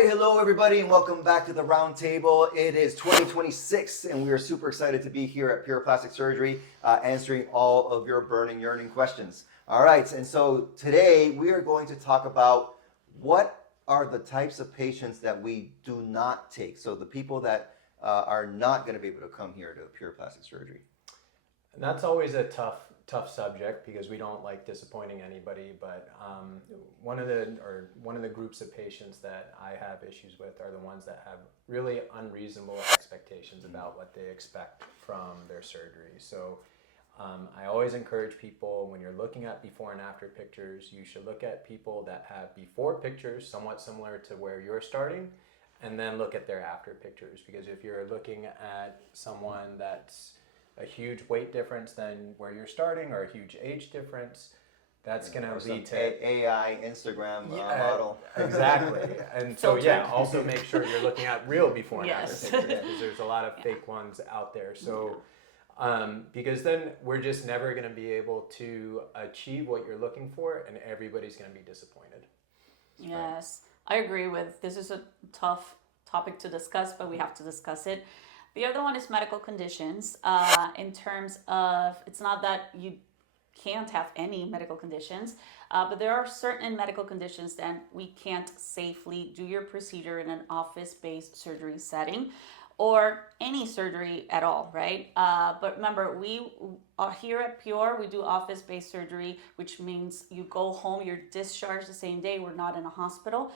right, hello everybody, and welcome back to the round table. It is 2026, and we are super excited to be here at Pure Plastic Surgery, answering all of your burning, yearning questions. All right, and so today we are going to talk about what are the types of patients that we do not take. So the people that are not going to be able to come here to Pure Plastic Surgery. And that's always a tough subject because we don't like disappointing anybody. But one of the groups of patients that I have issues with are the ones that have really unreasonable expectations about what they expect from their surgery. So I always encourage people, when you're looking at before and after pictures, you should look at people that have before pictures somewhat similar to where you're starting, and then look at their after pictures. Because if you're looking at someone that's a huge weight difference than where you're starting, or a huge age difference, that's going to lead to AI Instagram model. Exactly. And so also make sure you're looking at real before and after pictures, because there's a lot of fake ones out there. So because then we're just never going to be able to achieve what you're looking for, and everybody's going to be disappointed. Yes, I agree with this. Is a tough topic to discuss, but we have to discuss it. The other one is medical conditions. In terms of, it's not that you can't have any medical conditions, but there are certain medical conditions that we can't safely do your procedure in an office-based surgery setting, or any surgery at all, right? But remember, we are here at Pure, we do office-based surgery, which means you go home, you're discharged the same day. We're not in a hospital.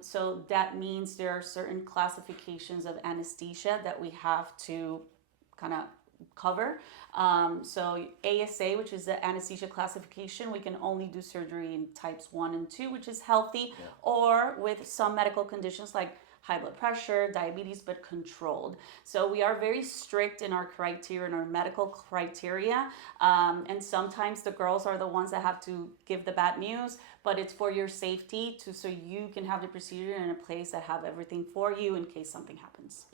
So that means there are certain classifications of anesthesia that we have to kind of cover. So ASA, which is the anesthesia classification, we can only do surgery in types 1 and 2, which is healthy, or with some medical conditions like high blood pressure, diabetes, but controlled. So we are very strict in our criteria, in our medical criteria. And sometimes the girls are the ones that have to give the bad news, but it's for your safety, so you can have the procedure in a place that have everything for you in case something happens.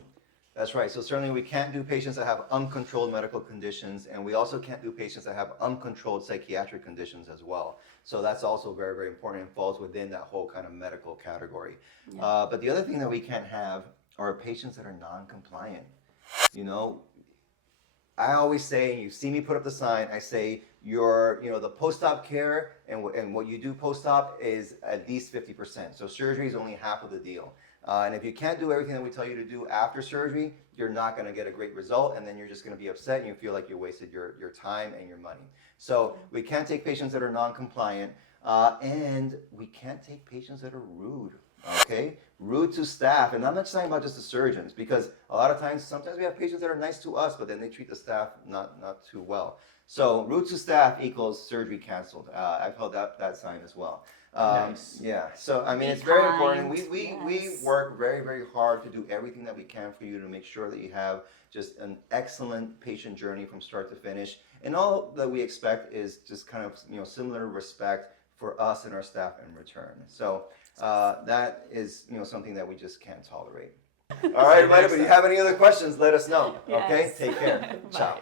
That's right. So certainly we can't do patients that have uncontrolled medical conditions, and we also can't do patients that have uncontrolled psychiatric conditions as well. So that's also very, very important and falls within that whole kind of medical category. But the other thing that we can't have are patients that are non-compliant. You know, I always say, and you see me put up the sign, I say the post-op care and what you do post-op is at least 50%. So surgery is only half of the deal. And if you can't do everything that we tell you to do after surgery, you're not going to get a great result, and then you're just going to be upset and you feel like you wasted your time and your money. So we can't take patients that are non-compliant, and we can't take patients that are rude. Okay, rude to staff, and I'm not talking about just the surgeons, because a lot of times, sometimes we have patients that are nice to us, but then they treat the staff not too well. So rude to staff equals surgery canceled. I've held that sign as well. Nice. Yeah, so I mean, it's very important. We work very, very hard to do everything that we can for you to make sure that you have just an excellent patient journey from start to finish. And all that we expect is just kind of similar respect for us and our staff in return. So that is something that we just can't tolerate. All right, everybody, if you have any other questions, let us know. Okay, take care. Ciao.